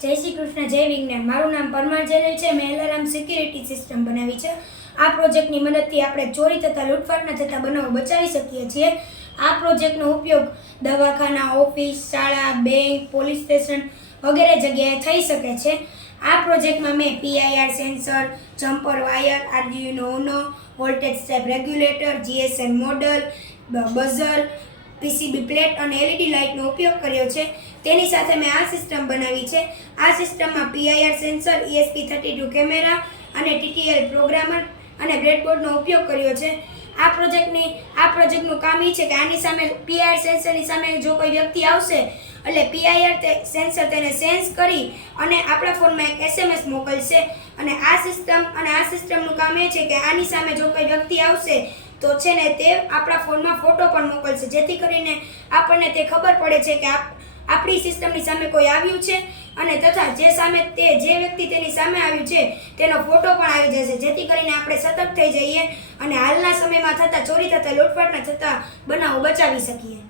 જય શ્રી કૃષ્ણ, જય વિજ્ઞાન. મારું નામ પરમાર જેલેલ છે. મેં એલાર્મ સિક્યુરિટી સિસ્ટમ બનાવી છે. આ પ્રોજેક્ટની મદદથી આપણે ચોરી થતા લૂંટફાટના થતા બનાવો બચાવી શકીએ છીએ. આ પ્રોજેક્ટનો ઉપયોગ દવાખાના, ઓફિસ, શાળા, બેંક, પોલીસ સ્ટેશન વગેરે જગ્યાએ થઈ શકે છે. આ પ્રોજેક્ટમાં મેં PIR sensor, jumper wire, Arduino Uno, voltage step regulator, GSM module, buzzer, PCB plate અને LED લાઇટનો ઉપયોગ કર્યો છે. તેની સાથે મેં આ સિસ્ટમ બનાવી છે. આ સિસ્ટમમાં PIR સેન્સર, ESP32 કેમેરા અને TTL પ્રોગ્રામર અને બ્રેડબોર્ડનો ઉપયોગ કર્યો છે. આ પ્રોજેક્ટનું કામ એ છે કે આની સામે PIR સેન્સરની સામે જો કોઈ વ્યક્તિ આવશે એટલે PIR સેન્સર તેને સેન્સ કરી અને આપણા ફોનમાં એક SMS મોકલશે અને આ સિસ્ટમનું કામ એ છે કે આની સામે જો કોઈ વ્યક્તિ આવશે તો છે ને તે આપણા ફોનમાં ફોટો પણ મોકલશે, જેથી કરીને આપણને તે ખબર પડે છે કે આપણી સિસ્ટમની સામે કોઈ આવ્યું છે અને તથા જે વ્યક્તિ તેની સામે આવ્યું છે તેનો ફોટો પણ આવી જશે, જેથી કરીને આપણે સતર્ક થઈ જઈએ અને હાલના સમયમાં ચોરી થતા લૂંટફાટના થતા બનાવો બચાવી શકીએ.